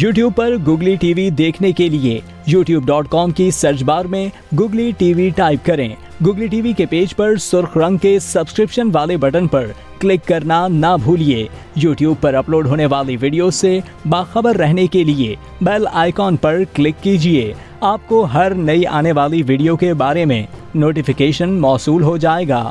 YouTube पर Googly TV देखने के लिए youtube.com की सर्च बार में Googly TV टाइप करें। Googly TV के पेज पर सुर्ख रंग के सब्सक्रिप्शन वाले बटन पर क्लिक करना ना भूलिए। YouTube पर अपलोड होने वाली वीडियो से बाखबर रहने के लिए बेल आइकॉन पर क्लिक कीजिए। आपको हर नई आने वाली वीडियो के बारे में नोटिफिकेशन मौसूल हो जाएगा।